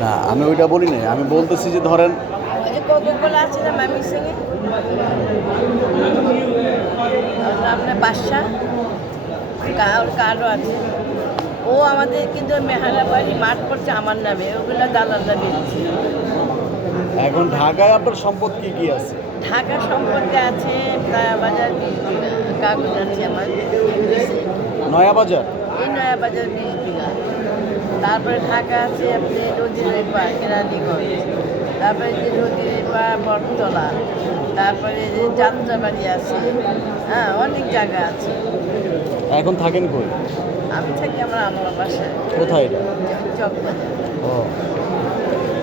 না আমি ওইটা বলি না আমি বলতেছি যে ধরেন ওই যে কোকো আছে না মামি সিংয়ে আপনার বাদশা কার কারও আছে। ও আমাদের কিন্তু মেহারা বাড়ি মাঠ করছে আমার নামে ওগুলো দালালরা বেরিয়েছে। এখন ঢাকায় আপনার সম্পদ কি কি আছে? ঢাকা সম্পর্কে আছে বাজার কাগজ আছে আমার। নয়া বাজার এই নয়া বাজার বিশ বিঘা। তারপরে ঢাকা আছে আপনি নদীর পার কেরানীগঞ্জ। তারপরে যে নদীর পার বটতলা। তারপরে যে যাত্রাবাড়ি আছে হ্যাঁ অনেক জায়গা আছে। এখন থাকেন কই? আমি থাকি আমার আমার বাসায়। কোথায় এটা? ও।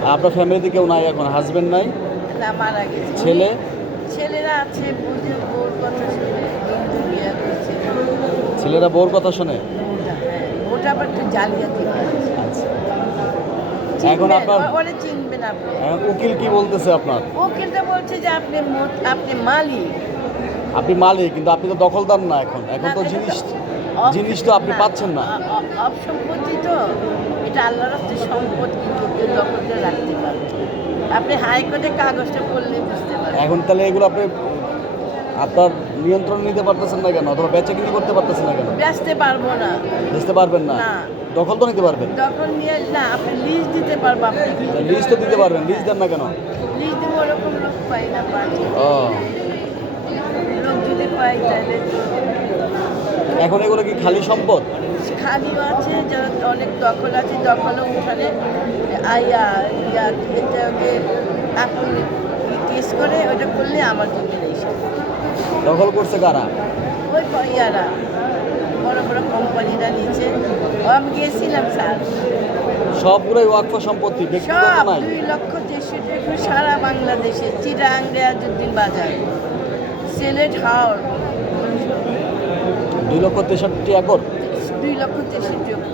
আপনার ফ্যামিলিতে কেউ নাই এখন? হাজবেন্ড নাই? না মারা গেছে। ছেলে? ছেলেরা আছে বুঝে বোর কথা শুনে। ছেলেরা বোর কথা শোনে? ওটা আবার একটু জালিয়াতি এখন আপনার ও- চিনবেন আপনি। উকিল কি বলতেছে আপনার? কিন্তু বলছে যে আপনি আপনি মালিক। আপনি মালিক কিন্তু আপনি তো দখলদার না এখন। এখন তো জিনিস জিনিস তো আপনি পাচ্ছেন না। সম্পত্তি তো। এটা আল্লাহর হস্তে সম্পদ কিন্তু কেউ দখল করে রাখতে পারবে আপনি হাইকোর্টে কাগজটা পড়লে বুঝতে পারবেন। এখন তাহলে এগুলো আপনি আপনার নিয়ন্ত্রণ নিতে পারতেছেন না কেন? অথবা বেচা কিনি করতে পারতেছেন না কেন? বেচতে পারব না। বুঝতে পারবেন না। দখল তো নিতে পারবেন? দখল নিয়ে না আপনি লিজ দিতে পারব আপনি। লিজ তো দিতে পারবেন লিজ দেন না কেন? লিজ দেবো ওরকম লোক পাই না পাই। ও। লোক যদি পাই তাহলে এখন এগুলো কি খালি সম্পদ? খালিও আছে যারা অনেক দখল আছে দখলও উঠানে আইয়া ইয়া এটাকে আপনি টেস্ট করে ওটা করলে আমার সব। দখল করছে কারা? ওই ইয়ারা বড় বড় কোম্পানিরা নিচে। আমি গিয়েছিলাম স্যার। সবগুলোই ওয়াকফ সম্পত্তি ব্যক্তিগত নাই? দুই লক্ষ তেষট্টি সারা বাংলাদেশে চিরাং রেয়াজুদ্দিন বাজার। সিলেট হাওড় দুই লক্ষ তেষট্টি একর? দুই লক্ষ তেষট্টি একর।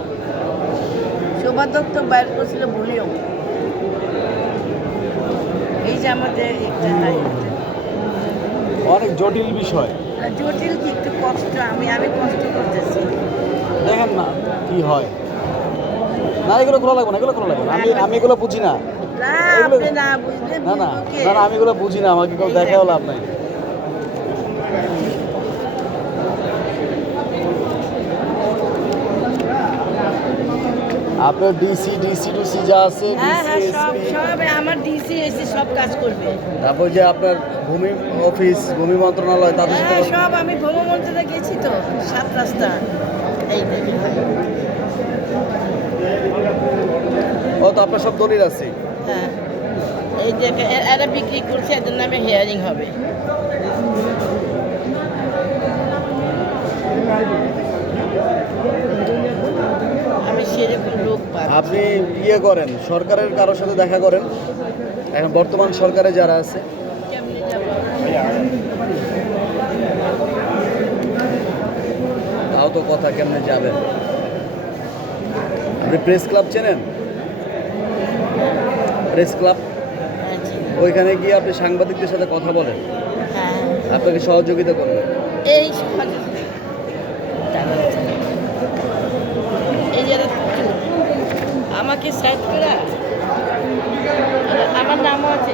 শোভা দত্ত বাইর করছিল যে আমাদের। অনেক জটিল বিষয়। জটিল কি একটু কষ্ট আমি আমি কষ্ট করতেছি। দেখেন না কি হয়। না এগুলো করা লাগবে না এগুলো করা লাগবে না। আমি আমি এগুলো বুঝি না। না না না আমি এগুলো বুঝি না আমাকে কেউ দেখাও লাভ নাই। আপনার ডিসি ডিসি টুসি যা আছে হ্যাঁ হ্যাঁ ডিসি সব এসপি সব আমার ডিসি এসে সব কাজ করবে। তারপর যে আপনার ভূমি অফিস ভূমি মন্ত্রণালয় তাদের হ্যাঁ সব আমি ভ্রমণমন্ত্রণে গেছি তো সাত রাস্তা। ও তো আপনার সব দলিল আছে। হ্যাঁ এই যে এরা বিক্রি করছে এদের নামে হেয়ারিং হবে আমি সেরকম লোক পাই আপনি ইয়ে করেন সরকারের কারোর সাথে দেখা করেন? এখন বর্তমান সরকারে যারা আছে? তাও তো কথা কেমনে যাবেন আপনি প্রেস ক্লাব চেনেন? Press club? হ্যাঁ, ওইখানে গিয়ে আপনি সাংবাদিকদের সাথে কথা বলেন। হ্যাঁ। আপনাকে সহযোগিতা করবে এই সমাজে টাকা দিতে হবে। এই যারা আমাকে সাইড করা। আমার নামও আছে।